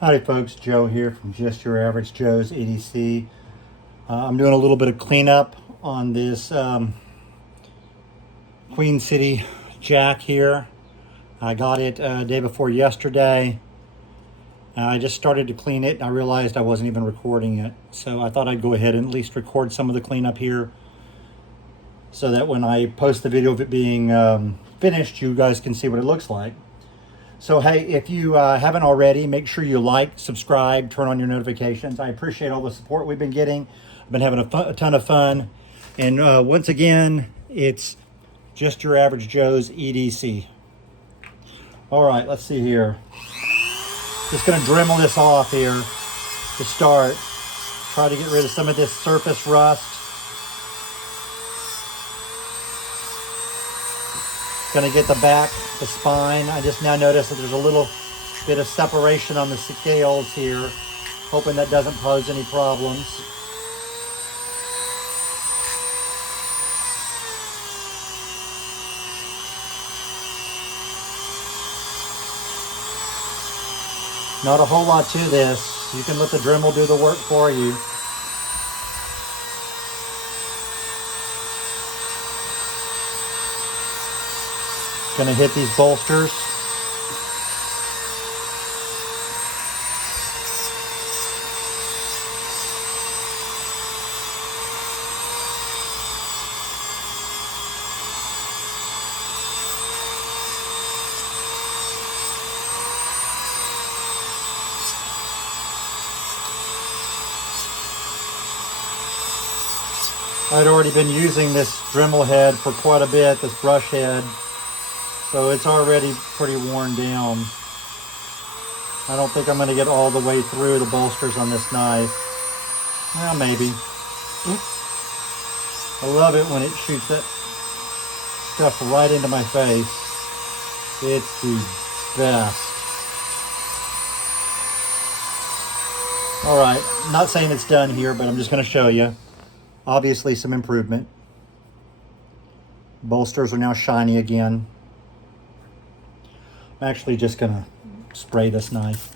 Howdy folks, Joe here from Just Your Average Joe's EDC. I'm doing a little bit of cleanup on this Queen City jack here. I got it day before yesterday. I just started to clean it and I realized I wasn't even recording it. So I thought I'd go ahead and at least record some of the cleanup here so that when I post the video of it being finished, you guys can see what it looks like. So hey, if you haven't already, make sure you like, subscribe, turn on your notifications. I appreciate all the support we've been getting. I've been having a ton of fun. And once again, it's Just Your Average Joe's EDC. All right, let's see here. Just gonna Dremel this off here to start. Try to get rid of some of this surface rust. Gonna get the back, the spine. I just now noticed that there's a little bit of separation on the scales here. Hoping that doesn't pose any problems. Not a whole lot to this. You can let the Dremel do the work for you. Gonna hit these bolsters. I'd already been using this Dremel head for quite a bit, this brush head. So it's already pretty worn down. I don't think I'm going to get all the way through the bolsters on this knife. Well, maybe. I love it when it shoots that stuff right into my face. It's the best. All right, not saying it's done here, but I'm just going to show you. Obviously some improvement. Bolsters are now shiny again. I'm actually just gonna spray this knife.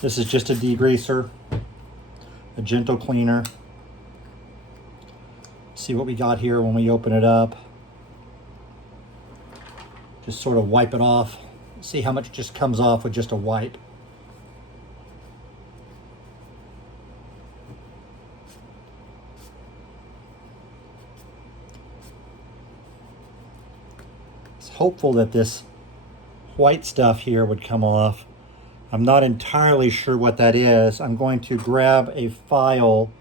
This is just a degreaser, a gentle cleaner. See what we got here when we open it up. Just sort of wipe it off. See how much just comes off with just a wipe. Hopeful that this white stuff here would come off. I'm not entirely sure what that is. I'm going to grab a file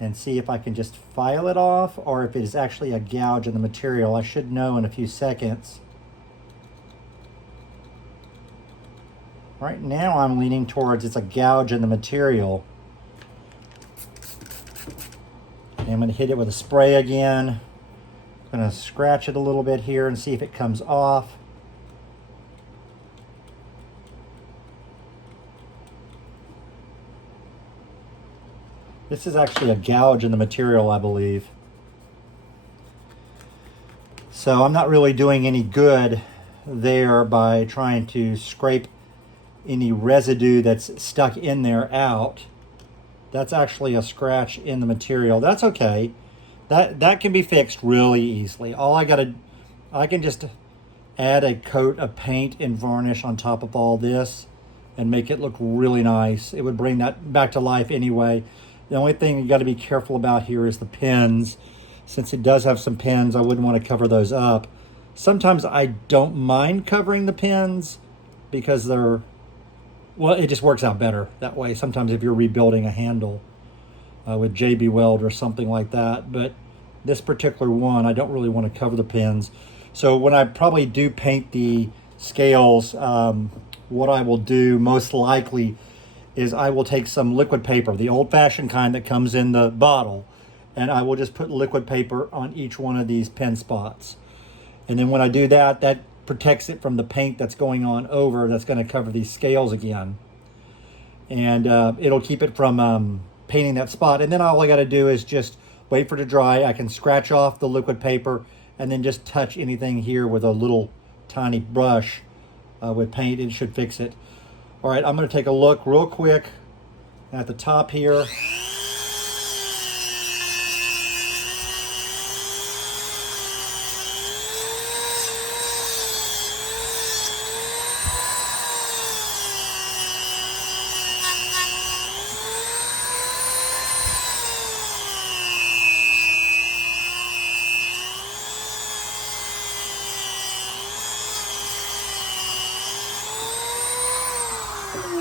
and see if I can just file it off or if it is actually a gouge in the material. I should know in a few seconds. Right now I'm leaning towards it's a gouge in the material. And I'm going to hit it with a spray again. I'm going to scratch it a little bit here and see if it comes off. This is actually a gouge in the material, I believe. So I'm not really doing any good there by trying to scrape any residue that's stuck in there out. That's actually a scratch in the material. That's okay. That can be fixed really easily. I can just add a coat of paint and varnish on top of all this and make it look really nice. It would bring that back to life anyway. The only thing you got to be careful about here is the pins. Since it does have some pins, I wouldn't want to cover those up. Sometimes I don't mind covering the pins because well, it just works out better that way. Sometimes if you're rebuilding a handle with JB Weld or something like that, but this particular one, I don't really want to cover the pins. So when I probably do paint the scales, what I will do most likely is I will take some liquid paper, the old-fashioned kind that comes in the bottle, and I will just put liquid paper on each one of these pin spots. And then when I do that, that protects it from the paint that's going on over that's going to cover these scales again. And it'll keep it from painting that spot. And then all I got to do is just wait for it to dry. I can scratch off the liquid paper and then just touch anything here with a little tiny brush with paint. It should fix it. All right, I'm going to take a look real quick at the top here.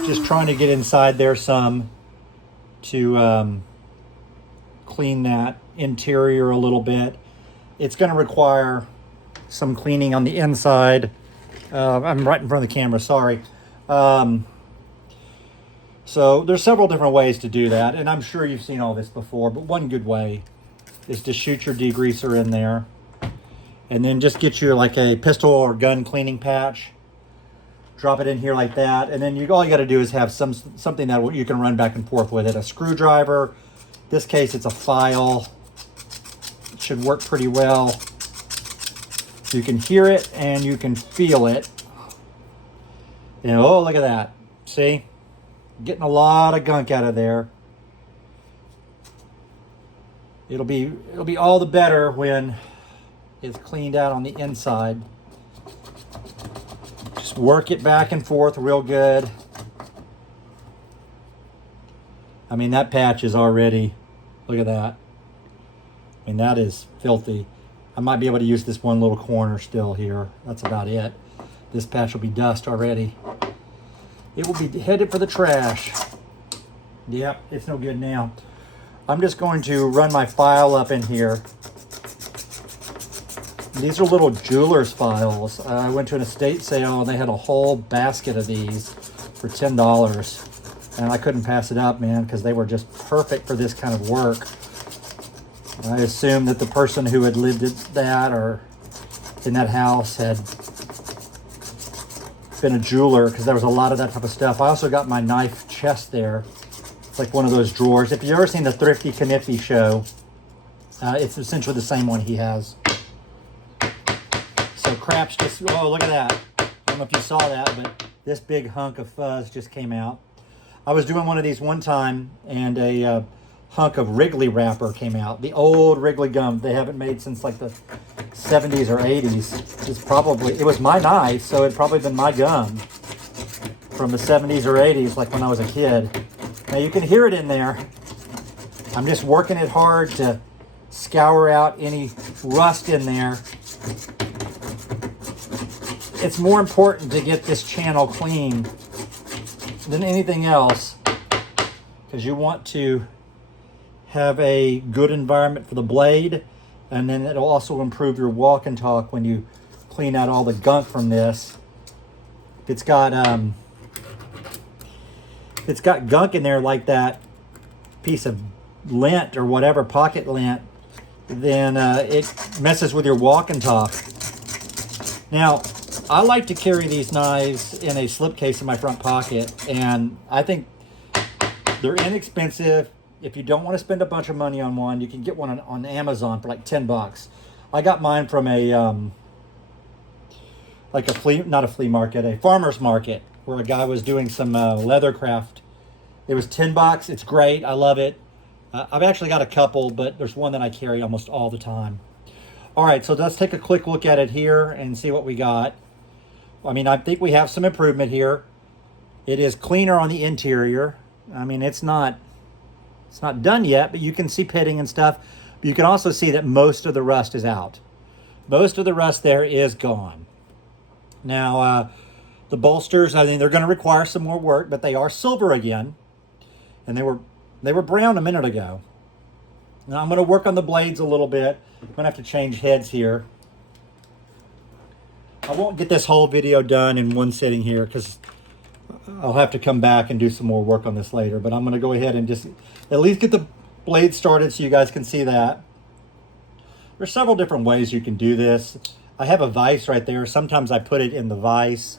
Just trying to get inside there some to clean that interior a little bit. It's going to require some cleaning on the inside. I'm right in front of the camera, sorry. So there's several different ways to do that, and I'm sure you've seen all this before, but one good way is to shoot your degreaser in there and then just get you like a pistol or gun cleaning patch. Drop it in here like that, and then all you got to do is have something that you can run back and forth with it. A screwdriver. In this case, it's a file. It should work pretty well. You can hear it and you can feel it. And oh, look at that! See, getting a lot of gunk out of there. It'll be all the better when it's cleaned out on the inside. Work it back and forth real good. I mean, that patch is already, look at that. I mean, that is filthy. I might be able to use this one little corner still here. That's about it. This patch will be dust already. It will be headed for the trash. Yep, it's no good now. I'm just going to run my file up in here. These are little jeweler's files. I went to an estate sale and they had a whole basket of these for $10. And I couldn't pass it up, man, because they were just perfect for this kind of work. I assume that the person who had lived at that or in that house had been a jeweler, because there was a lot of that type of stuff. I also got my knife chest there. It's like one of those drawers. If you've ever seen the Thrifty Knifty show, it's essentially the same one he has. So crap's just, oh, look at that. I don't know if you saw that, but this big hunk of fuzz just came out. I was doing one of these one time, and a hunk of Wrigley wrapper came out. The old Wrigley gum they haven't made since like the 70s or 80s. It was my knife, so it'd probably been my gum from the 70s or 80s, like when I was a kid. Now you can hear it in there. I'm just working it hard to scour out any rust in there. It's more important to get this channel clean than anything else, because you want to have a good environment for the blade, and then it'll also improve your walk and talk when you clean out all the gunk from this. If it's got gunk in there like that piece of lint or whatever, pocket lint, then it messes with your walk and talk. Now, I like to carry these knives in a slipcase in my front pocket, and I think they're inexpensive. If you don't want to spend a bunch of money on one, you can get one on Amazon for like $10. I got mine from a farmer's market, where a guy was doing some leather craft. It was $10. It's great. I love it. I've actually got a couple, but there's one that I carry almost all the time. All right, so let's take a quick look at it here and see what we got. I mean, I think we have some improvement here. It is cleaner on the interior. I mean, it's not done yet, but you can see pitting and stuff. But you can also see that most of the rust is out. Most of the rust there is gone. Now, the bolsters, I think they're going to require some more work, but they are silver again. And they were brown a minute ago. Now I'm going to work on the blades a little bit. I'm going to have to change heads here. I won't get this whole video done in one sitting here, because I'll have to come back and do some more work on this later. But I'm going to go ahead and just at least get the blade started so you guys can see that. There's several different ways you can do this. I have a vise right there. Sometimes I put it in the vise,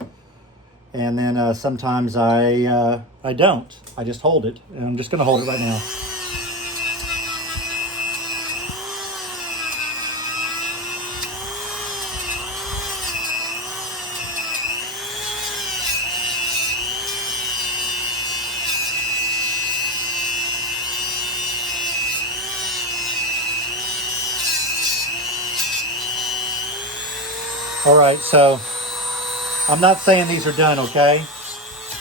and then sometimes I don't. I just hold it, and I'm just going to hold it right now. All right, so I'm not saying these are done, okay?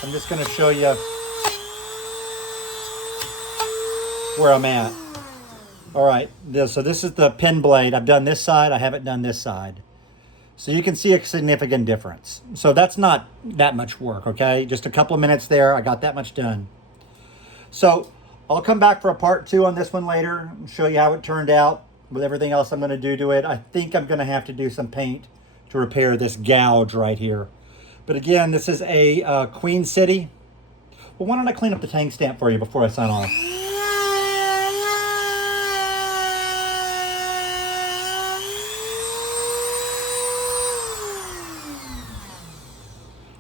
I'm just going to show you where I'm at. All right, so this is the pin blade. I've done this side, I haven't done this side. So you can see a significant difference. So that's not that much work, okay? Just a couple of minutes there, I got that much done. So I'll come back for a part 2 on this one later and show you how it turned out with everything else I'm gonna do to it. I think I'm gonna have to do some paint to repair this gouge right here. But again, this is a Queen City. Well, why don't I clean up the tank stamp for you before I sign off?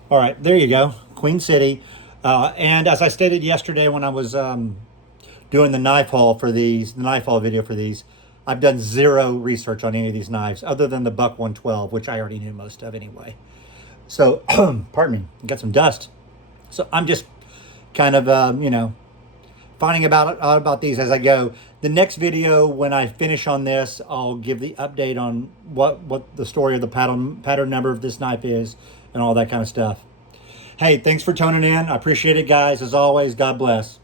All right, there you go, Queen City. And as I stated yesterday when I was doing the knife haul for these, the knife haul video for these, I've done zero research on any of these knives other than the Buck 112, which I already knew most of anyway. So, pardon me, got some dust. So I'm just kind of, you know, finding out about these as I go. The next video, when I finish on this, I'll give the update on what the story of the pattern number of this knife is and all that kind of stuff. Hey, thanks for tuning in. I appreciate it, guys. As always, God bless.